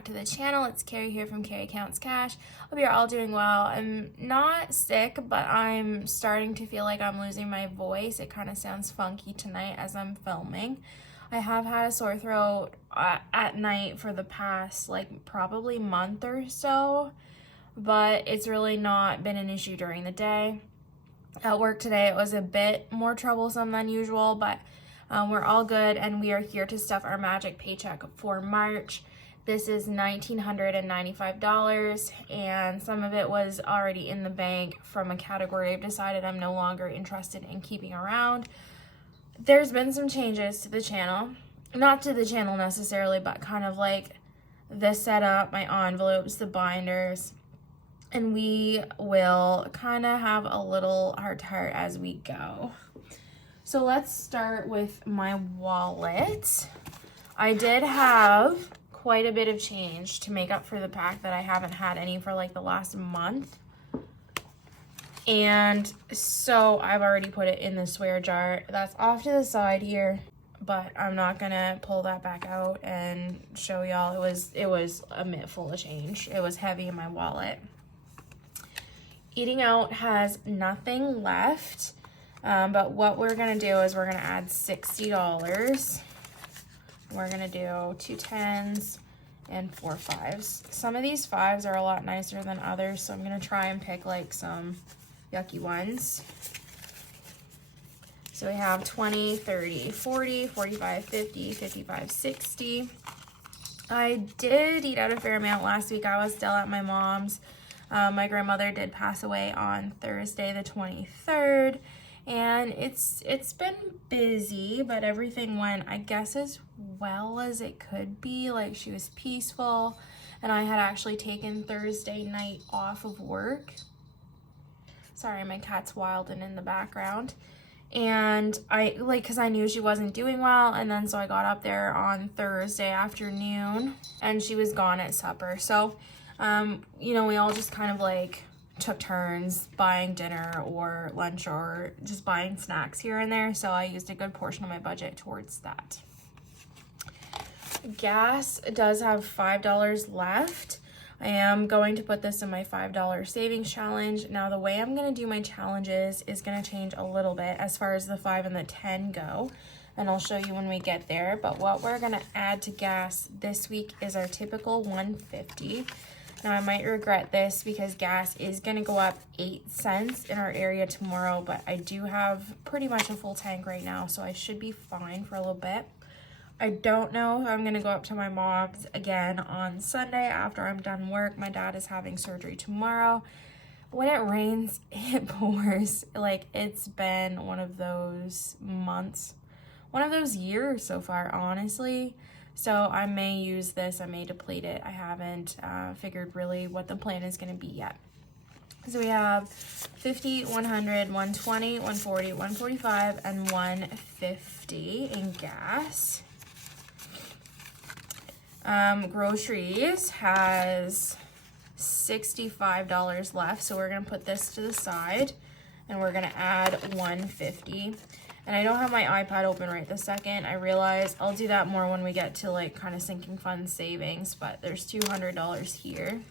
back to the channel. It's Carrie here from Carrie Counts Cash. Hope you're all doing well. I'm not sick, but I'm starting to feel like I'm losing my voice. It kind of sounds funky tonight as I'm filming. I have had a sore throat at night for the past probably month or so, but it's really not been an issue during the day. At work today it was a bit more troublesome than usual, but we're all good, and we are here to stuff our magic paycheck for March. This is $1,995, and some of it was already in the bank from a category I've decided I'm no longer interested in keeping around. There's been some changes to the channel. Not to the channel necessarily, but kind of like the setup, my envelopes, the binders. And we will kind of have a little heart-to-heart as we go. So let's start with my wallet. I did have quite a bit of change to make up for the fact that I haven't had any for like the last month. And so I've already put it in the swear jar. That's off to the side here, but I'm not gonna pull that back out and show y'all. It was a mitt full of change. It was heavy in my wallet. Eating out has nothing left. But what we're gonna do is we're gonna add $60. We're gonna do 2 10s and 4 5s. Some of these 5s are a lot nicer than others, so I'm gonna try and pick like some yucky ones. So we have 20, 30, 40, 45, 50, 55, 60. I did eat out a fair amount last week. I was still at my mom's. My grandmother did pass away on Thursday the 23rd. And it's been busy, but everything went, I guess, as well as it could be. Like, she was peaceful, and I had actually taken Thursday night off of work. Sorry, my cat's wild and in the background. And because I knew she wasn't doing well, and then so I got up there on Thursday afternoon, and she was gone at supper. So, we all just kind of took turns buying dinner or lunch or just buying snacks here and there, so I used a good portion of my budget towards that. Gas does have $5 left. I am going to put this in my $5 savings challenge. Now, the way I'm going to do my challenges is going to change a little bit as far as the 5 and the 10 go, and I'll show you when we get there. But what we're going to add to gas this week is our typical $1.50. Now, I might regret this because gas is going to go up 8 cents in our area tomorrow, but I do have pretty much a full tank right now, so I should be fine for a little bit. I don't know if I'm going to go up to my mom's again on Sunday after I'm done work. My dad is having surgery tomorrow. When it rains, it pours. It's been one of those months, one of those years so far, honestly. So I may use this, I may deplete it. I haven't figured really what the plan is going to be yet. So we have 50, 100, 120, 140, 145, and 150 in gas. Groceries has $65 left, so we're going to put this to the side, and we're going to add 150. And I don't have my iPad open right this second. I realize I'll do that more when we get to kind of sinking fund savings, but there's $200 here.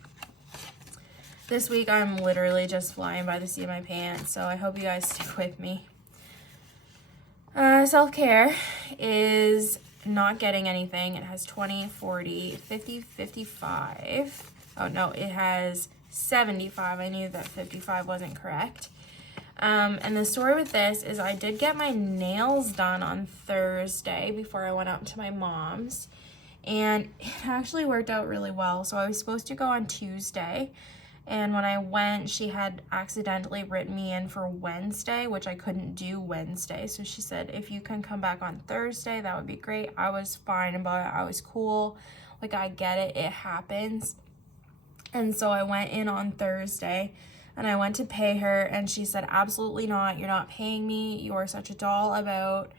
This week I'm literally just flying by the seat of my pants, so I hope you guys stick with me. Self-care is not getting anything. It has 20, 40, 50, 55. Oh no, it has 75. I knew that 55 wasn't correct. And the story with this is I did get my nails done on Thursday before I went up to my mom's, and it actually worked out really well. So I was supposed to go on Tuesday, and when I went, she had accidentally written me in for Wednesday, which I couldn't do Wednesday. So she said, if you can come back on Thursday, that would be great. I was fine about it. I was cool. I get it. It happens. And so I went in on Thursday, and I went to pay her, and she said, absolutely not. You're not paying me. You are such a doll about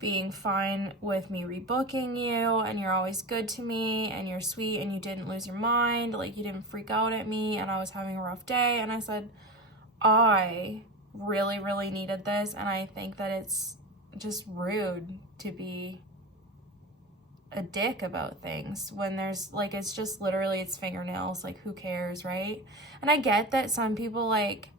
being fine with me rebooking you, and you're always good to me, and you're sweet, and you didn't lose your mind. You didn't freak out at me, and I was having a rough day. And I said, I really, really needed this, and I think that it's just rude to be a dick about things when there's like, it's just literally, it's fingernails, like who cares, right? And I get that some people like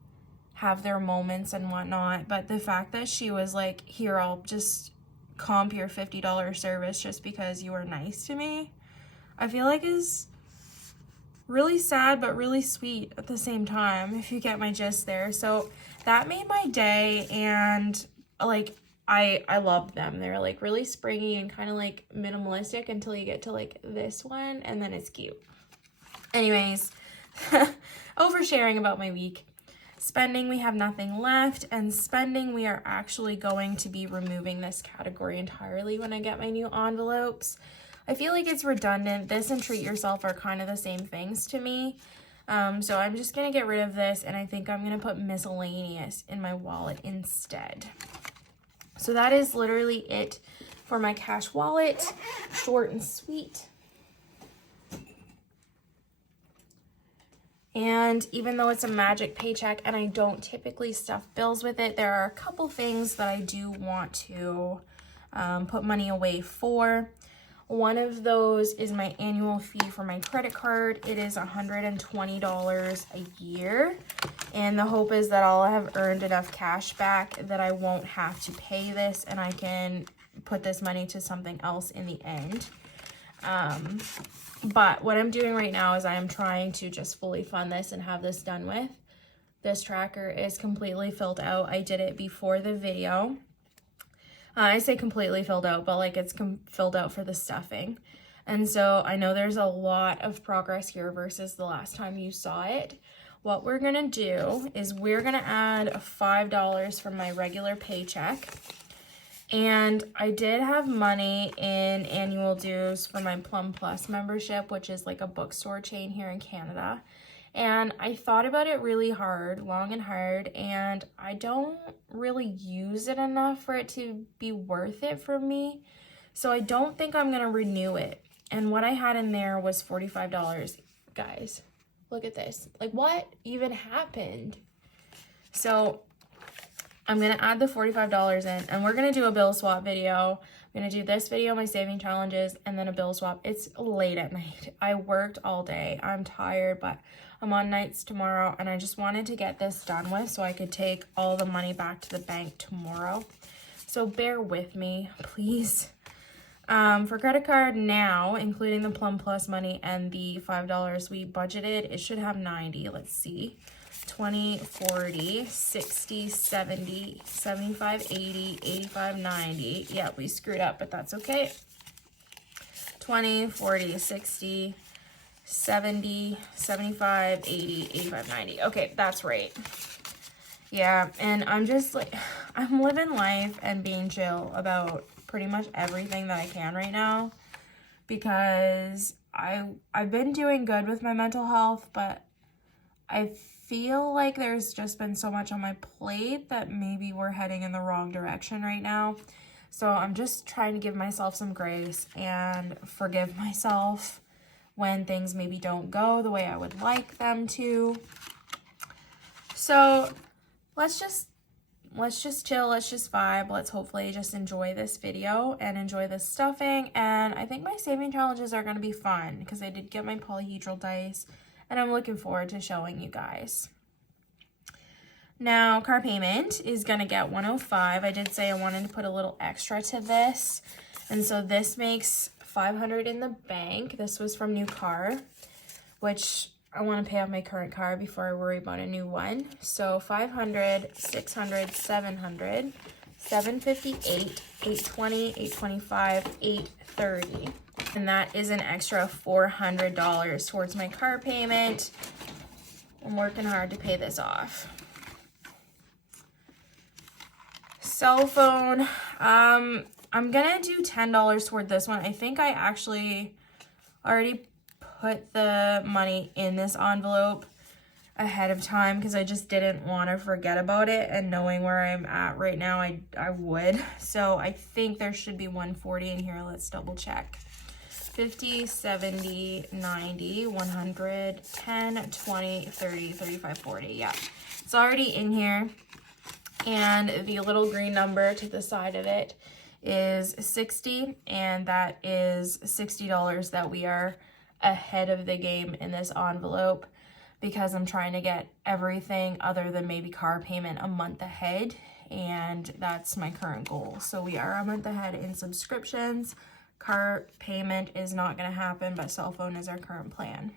have their moments and whatnot, but the fact that she was like, here, I'll just comp your $50 service just because you were nice to me, I feel like is really sad but really sweet at the same time, if you get my gist there. So that made my day, and like I loved them. They're like really springy and kind of like minimalistic until you get to like this one, and then it's cute. Anyways, oversharing about my week. Spending, we have nothing left, and spending, we are actually going to be removing this category entirely when I get my new envelopes. I feel like it's redundant. This and treat yourself are kind of the same things to me. So I'm just going to get rid of this, and I think I'm going to put miscellaneous in my wallet instead. So that is literally it for my cash wallet. Short and sweet. And even though it's a magic paycheck and I don't typically stuff bills with it, there are a couple things that I do want to put money away for. One of those is my annual fee for my credit card. It is $120 a year. And the hope is that I'll have earned enough cash back that I won't have to pay this, and I can put this money to something else in the end. But what I'm doing right now is I am trying to just fully fund this and have this done with. This tracker is completely filled out. I did it before the video. I say completely filled out, but like it's filled out for the stuffing. And so I know there's a lot of progress here versus the last time you saw it. What we're gonna do is we're gonna add $5 from my regular paycheck. And I did have money in annual dues for my Plum Plus membership, which is like a bookstore chain here in Canada. And I thought about it really hard, long and hard, and I don't really use it enough for it to be worth it for me. So I don't think I'm going to renew it. And what I had in there was $45. Guys, look at this. Like, what even happened? So I'm going to add the $45 in, and we're going to do a bill swap video. I'm going to do this video, my saving challenges, and then a bill swap. It's late at night. I worked all day. I'm tired, but I'm on nights tomorrow, and I just wanted to get this done with so I could take all the money back to the bank tomorrow. So bear with me, please. For credit card now, including the Plum Plus money and the $5 we budgeted, it should have 90. Let's see. 20, 40, 60, 70, 75, 80, 85, 90. Yeah, we screwed up, but that's okay. 20, 40, 60, 70, 75, 80, 85, 90. Okay, that's right. Yeah, and I'm just like, I'm living life and being chill about pretty much everything that I can right now, because I've been doing good with my mental health, but I feel like there's just been so much on my plate that maybe we're heading in the wrong direction right now. So I'm just trying to give myself some grace and forgive myself when things maybe don't go the way I would like them to. So let's just chill, let's just vibe, let's hopefully just enjoy this video and enjoy this stuffing. And I think my saving challenges are going to be fun because I did get my polyhedral dice, and I'm looking forward to showing you guys. Now, car payment is going to get $105. I did say I wanted to put a little extra to this, and so this makes $500 in the bank. This was from New Car, which I want to pay off my current car before I worry about a new one. So $500, $600, $700, $758, $820, $825, $830. And that is an extra $400 towards my car payment. I'm working hard to pay this off. Cell phone, I'm gonna do $10 toward this one. I think I actually already put the money in this envelope ahead of time because I just didn't want to forget about it, and knowing where I'm at right now, I would. So I think there should be $140 in here. Let's double check. 50, 70, 90, 100, 10, 20, 30, 35, 40. Yeah, it's already in here. And the little green number to the side of it is $60, and that is $60 that we are ahead of the game in this envelope, because I'm trying to get everything other than maybe car payment a month ahead, and that's my current goal. So we are a month ahead in subscriptions. Car payment is not going to happen, but cell phone is our current plan.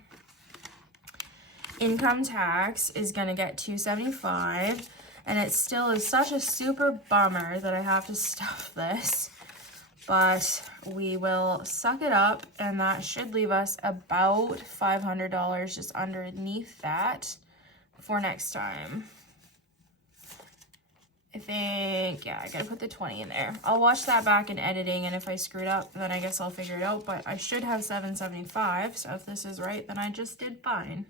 Income tax is going to get $275, and it still is such a super bummer that I have to stuff this, but we will suck it up, and that should leave us about $500 just underneath that for next time. I think, yeah, I gotta put the 20 in there. I'll watch that back in editing, and if I screwed up, then I guess I'll figure it out, but I should have $775, so if this is right, then I just did fine.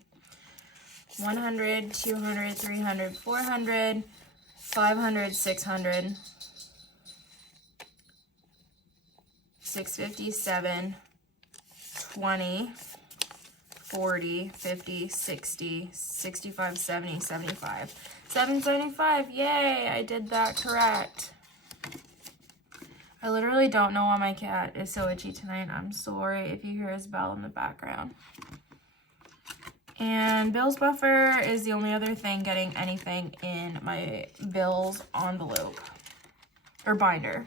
100, 200, 300, 400, 500, 600, 657, 20, 40, 50, 60, 65, 70, 75. 775, yay, I did that correct. I literally don't know why my cat is so itchy tonight. I'm sorry if you hear his bell in the background. And bills buffer is the only other thing getting anything in my bills envelope or binder.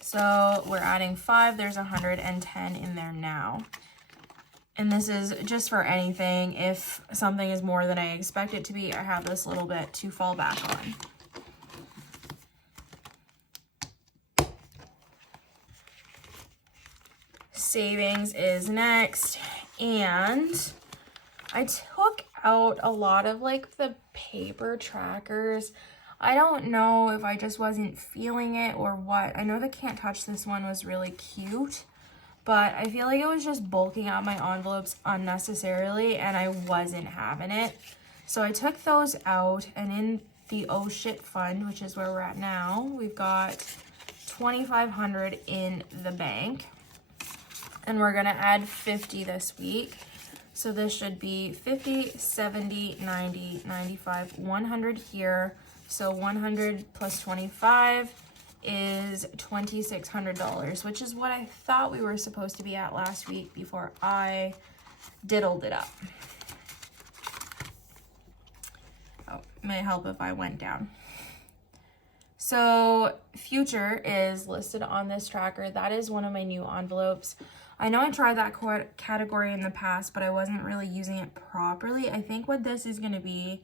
So we're adding 5, there's 110 in there now. And this is just for anything. If something is more than I expect it to be, I have this little bit to fall back on. Savings is next, and I took out a lot of like the paper trackers. I don't know if I just wasn't feeling it or what. I know the Can't Touch This one was really cute, but I feel like it was just bulking out my envelopes unnecessarily, and I wasn't having it. So I took those out, and in the oh shit fund, which is where we're at now, we've got $2,500 in the bank, and we're gonna add 50 this week. So this should be 50, 70, 90, 95, 100 here. So 100 plus 25 is $2,600, which is what I thought we were supposed to be at last week before I diddled it up. Oh, may help if I went down. So future is listed on this tracker. That is one of my new envelopes. I know I tried that category in the past, but I wasn't really using it properly. I think what this is going to be,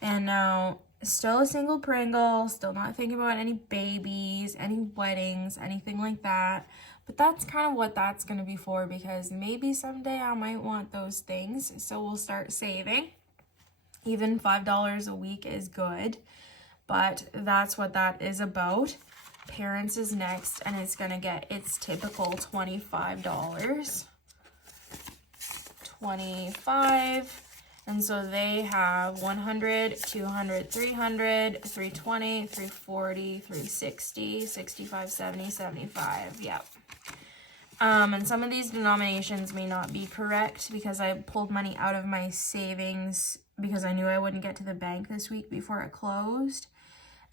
and now still a single Pringle, still not thinking about any babies, any weddings, anything like that. But that's kind of what that's going to be for, because maybe someday I might want those things. So we'll start saving. Even $5 a week is good, but that's what that is about. Parents is next, and it's going to get its typical $25. 25. And so they have 100, 200, 300, 320, 340, 360, 65, 70, 75. Yep. And some of these denominations may not be correct because I pulled money out of my savings because I knew I wouldn't get to the bank this week before it closed.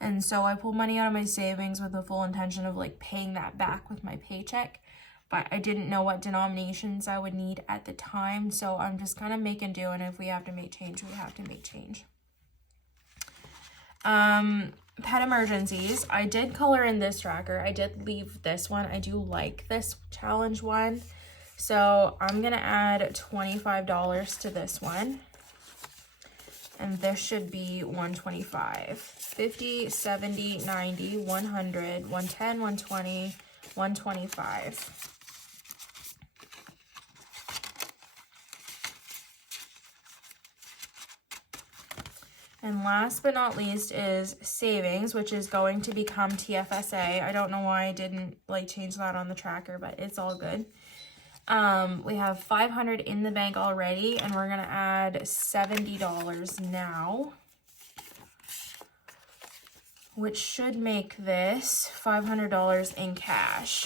And so I pulled money out of my savings with the full intention of like paying that back with my paycheck. But I didn't know what denominations I would need at the time. So I'm just kind of making do. And if we have to make change, we have to make change. Pet emergencies. I did color in this tracker. I did leave this one. I do like this challenge one. So I'm going to add $25 to this one. And this should be 125, 50, 70, 90, 100, 110, 120, 125. And last but not least is savings, which is going to become TFSA. I don't know why I didn't like change that on the tracker, but it's all good. We have 500 in the bank already, and we're going to add $70 now, which should make this $500 in cash.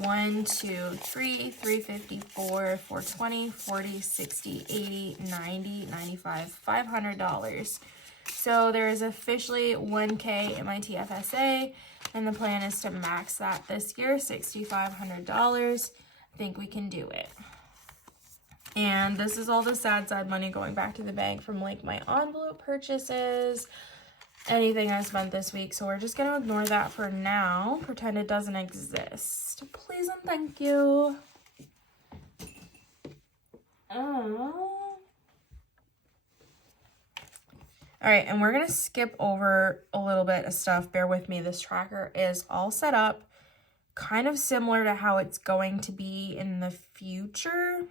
1, 2, 3, 354, 420, 40, 60, 80, 90, 95, $500. So there is officially 1K in my TFSA, and the plan is to max that this year, $6,500. I think we can do it. And this is all the sad money going back to the bank from like my envelope purchases, anything I spent this week. So we're just gonna ignore that for now, pretend it doesn't exist. Please and thank you. All right, and we're gonna skip over a little bit of stuff. Bear with me. This tracker is all set up kind of similar to how it's going to be in the future.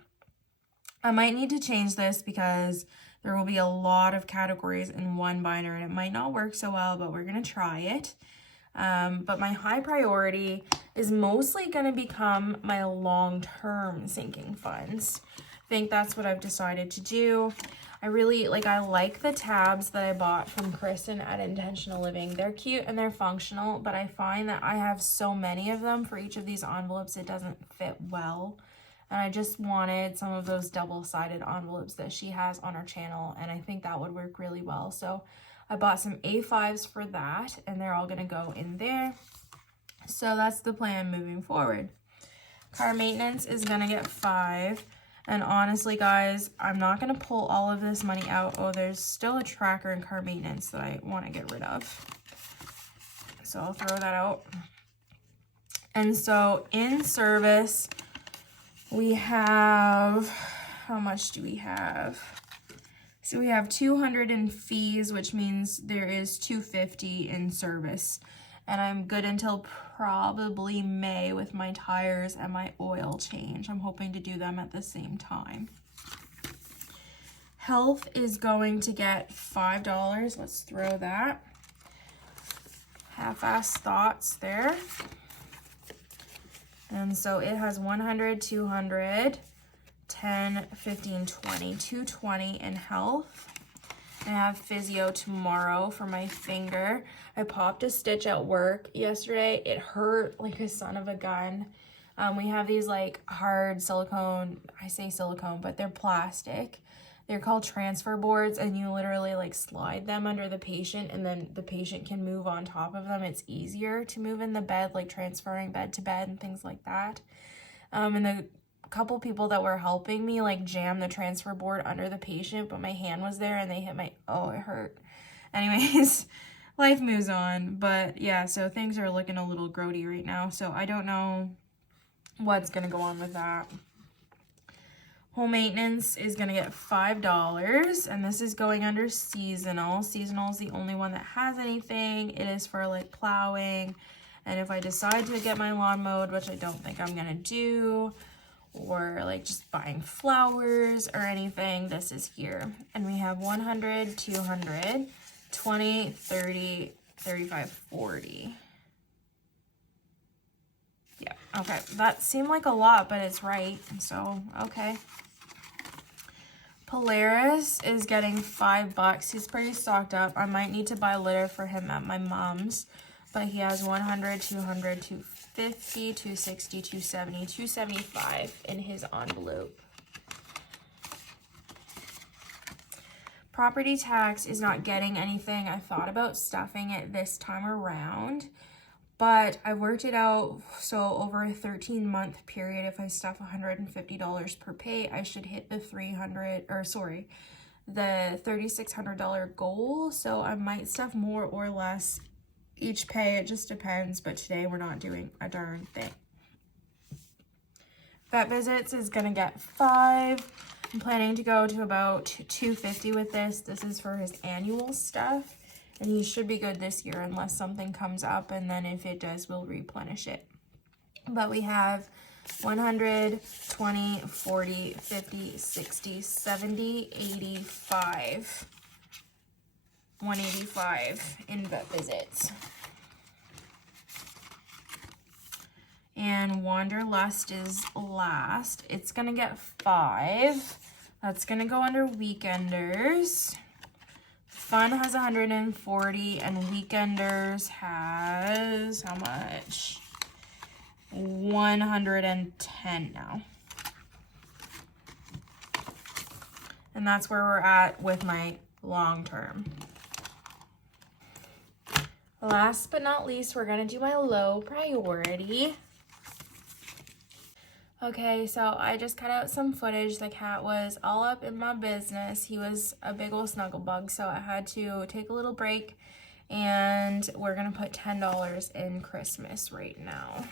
I might need to change this because there will be a lot of categories in one binder and it might not work so well, but we're gonna try it. But my high priority is mostly gonna become my long-term sinking funds. I think that's what I've decided to do. I like the tabs that I bought from Kristen at Intentional Living. They're cute and they're functional, but I find that I have so many of them for each of these envelopes, it doesn't fit well. And I just wanted some of those double-sided envelopes that she has on her channel, and I think that would work really well. So I bought some A5s for that, and they're all gonna go in there. So that's the plan moving forward. Car maintenance is gonna get 5. And honestly, guys, I'm not going to pull all of this money out. Oh, there's still a tracker in car maintenance that I want to get rid of. So I'll throw that out. And so in service, we have, how much do we have? So we have 200 in fees, which means there is 250 in service. And I'm good until probably May with my tires and my oil change. I'm hoping to do them at the same time. Health is going to get $5. Let's throw that. Half-ass thoughts there. And so it has 100, 200, 10, 15, 20, 220 in health. I have physio tomorrow for my finger. I popped a stitch at work yesterday. It hurt like a son of a gun. We have these like hard silicone, I say silicone, but they're plastic. They're called transfer boards, and you literally like slide them under the patient and then the patient can move on top of them. It's easier to move in the bed, like transferring bed to bed and things like that. And the couple people that were helping me like jam the transfer board under the patient, but my hand was there and they hit my, oh, it hurt. Anyways, life moves on. But yeah, so things are looking a little grody right now, so I don't know what's gonna go on with that. Home maintenance is gonna get $5, and this is going under seasonal. Seasonal is the only one that has anything. It is for like plowing, and if I decide to get my lawn mowed, which I don't think I'm gonna do, or like just buying flowers or anything, this is here. And we have 100, 200, 20, 30, 35, 40. Yeah, okay. That seemed like a lot, but it's right, so okay. Polaris is getting $5. He's pretty stocked up. I might need to buy litter for him at my mom's, but he has 100, 200, 250, 260, 270, 275 in his envelope. Property tax is not getting anything. I thought about stuffing it this time around, but I worked it out, so over a 13-month period, if I stuff $150 per pay, I should hit the $3,600 goal. So I might stuff more or less each pay, it just depends, but today we're not doing a darn thing. Vet visits is gonna get 5. I'm planning to go to about 250 with this. This is for his annual stuff, and he should be good this year unless something comes up, and then if it does, we'll replenish it. But we have 100, 20, 40, 50, 60, 70, 85. 185 in vet visits. And Wanderlust is last. It's gonna get 5. That's gonna go under Weekenders. Fun has 140, and Weekenders has how much? 110 now. And that's where we're at with my long term. Last but not least, we're gonna do my low priority. Okay, so I just cut out some footage. The cat was all up in my business. He was a big old snuggle bug, so I had to take a little break, and we're gonna put $10 in Christmas right now.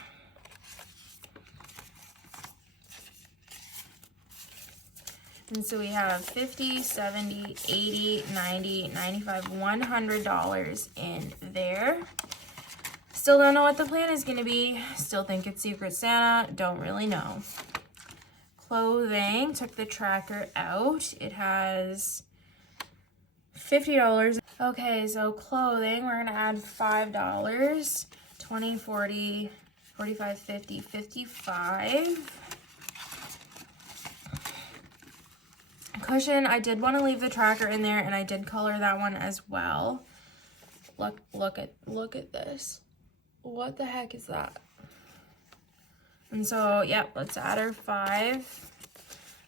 And so we have $50, $70, $80, $90, $95, $100 in there. Still don't know what the plan is going to be. Still think it's Secret Santa. Don't really know. Clothing, took the tracker out. It has $50. Okay, so clothing, we're going to add $5. 20, 40, 45, 50, 55. Cushion, I did want to leave the tracker in there, and I did color that one as well. Look at this. What the heck is that? And so, yep, let's add our 5.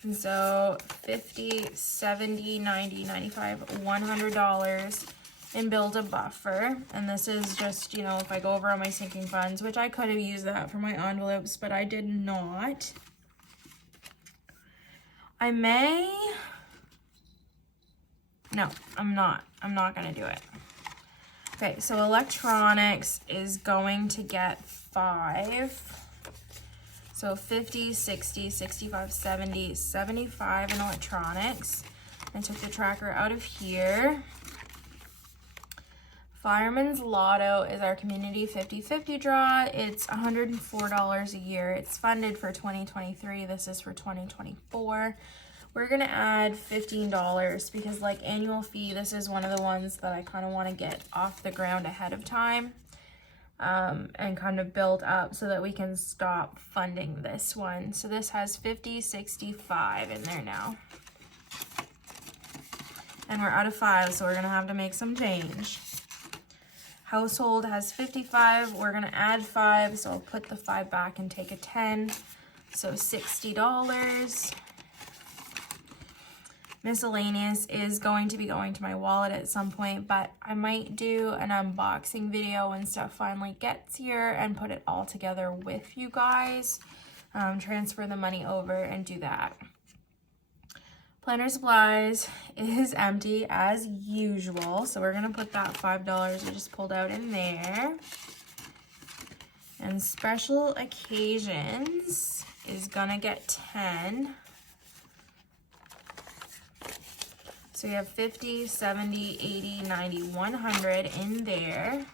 And so 50, 70, 90, 95, $100, and build a buffer. And this is just, you know, if I go over on my sinking funds, which I could have used that for my envelopes, but I did not. I may, no, I'm not gonna do it. Okay, so electronics is going to get 5. So 50, 60, 65, 70, 75 in electronics. I took the tracker out of here. Fireman's Lotto is our community 50-50 draw. It's $104 a year. It's funded for 2023. This is for 2024. We're gonna add $15 because, like, annual fee, this is one of the ones that I kind of want to get off the ground ahead of time, and kind of build up so that we can stop funding this one. So this has 50, 65 in there now. And we're out of 5, so we're gonna have to make some change. Household has 55. We're gonna add 5, so I'll put the 5 back and take a 10. So $60. Miscellaneous is going to be going to my wallet at some point, but I might do an unboxing video when stuff finally gets here and put it all together with you guys. Transfer the money over and do that. Planner supplies is empty as usual, so we're gonna put that $5 we just pulled out in there. And special occasions is gonna get 10. So we have 50, 70, 80, 90, 100 in there.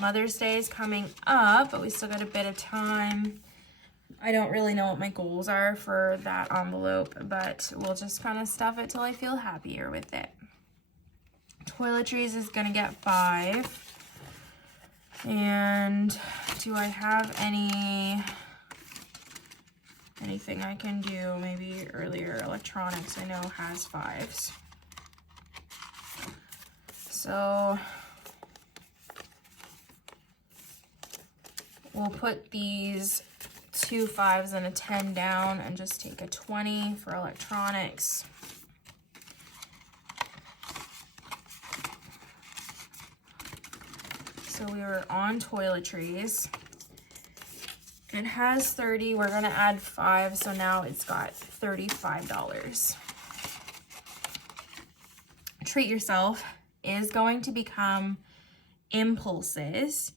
Mother's Day is coming up, but we still got a bit of time. I don't really know what my goals are for that envelope, but we'll just kind of stuff it till I feel happier with it. Toiletries is gonna get 5. And do I have anything I can do? Maybe earlier electronics I know has 5s. So we'll put these 2 5s and a 10 down and just take a 20 for electronics. So we were on toiletries. It has 30, we're gonna add 5, so now it's got $35. Treat yourself is going to become impulses.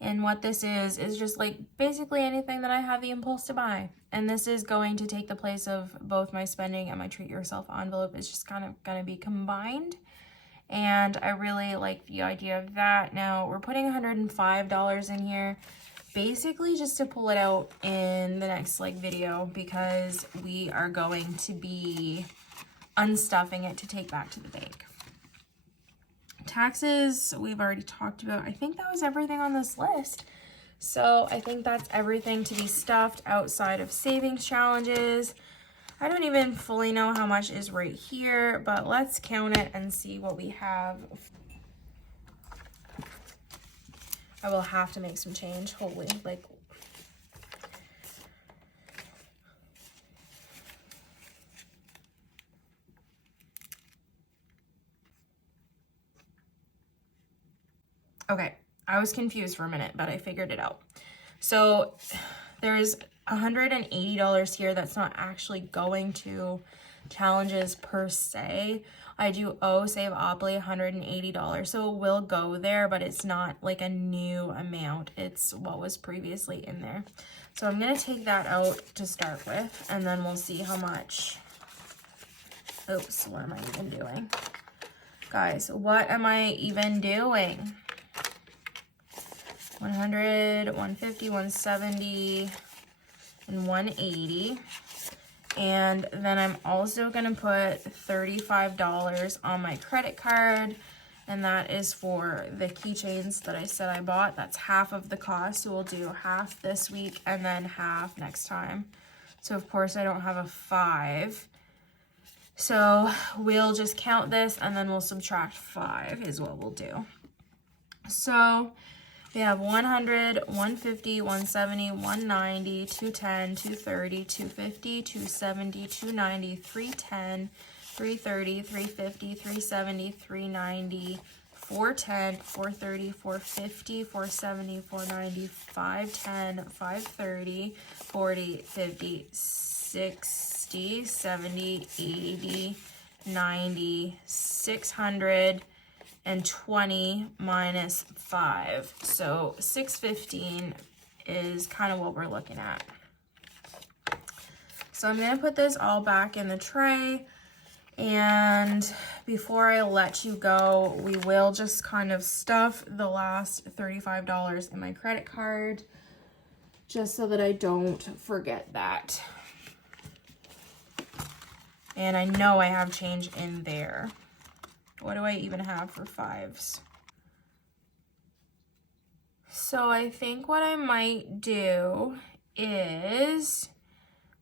And what this is just like basically anything that I have the impulse to buy. And this is going to take the place of both my spending and my treat yourself envelope. It's just kind of going to be combined. And I really like the idea of that. Now we're putting $105 in here, basically just to pull it out in the next like video, because we are going to be unstuffing it to take back to the bank. Taxes, we've already talked about. I think that was everything on this list. So I think that's everything to be stuffed outside of savings challenges. I don't even fully know how much is right here, but let's count it and see what we have. I will have to make some change, holy, like, okay, I was confused for a minute, but I figured it out. So there's $180 here that's not actually going to challenges per se. I do owe Save Opley $180, so it will go there, but it's not like a new amount. It's what was previously in there. So I'm going to take that out to start with, and then we'll see how much. Oops, what am I even doing? Guys, what am I even doing? 100, 150, 170, and 180. And then I'm also going to put $35 on my credit card, and that is for the keychains that I said I bought. That's half of the cost, so we'll do half this week and then half next time. So of course I don't have a 5. So we'll just count this and then we'll subtract 5 is what we'll do. So we have 100, 150, 170, 190, 210, 230, 250, 270, 290, 310, 330, 350, 370, 390, 410, 430, 450, 470, 490, 510, 530, 40, 50, 60, 70, 80, 90, 600, and 20 minus 5. So 615 is kind of what we're looking at. So I'm going to put this all back in the tray. And before I let you go, we will just kind of stuff the last $35 in my credit card just so that I don't forget that. And I know I have change in there. What do I even have for 5s? So I think what I might do is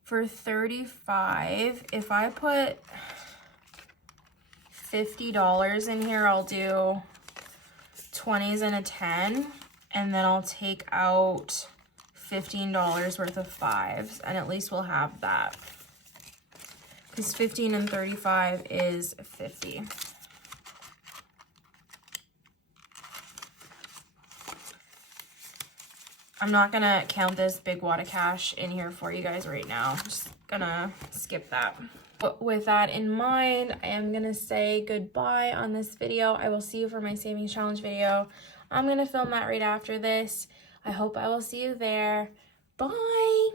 for 35, if I put $50 in here, I'll do 20s and a 10, and then I'll take out $15 worth of 5s, and at least we'll have that. Because 15 and 35 is 50. I'm not gonna count this big wad of cash in here for you guys right now. I'm just gonna skip that. But with that in mind, I am gonna say goodbye on this video. I will see you for my savings challenge video. I'm gonna film that right after this. I hope I will see you there. Bye.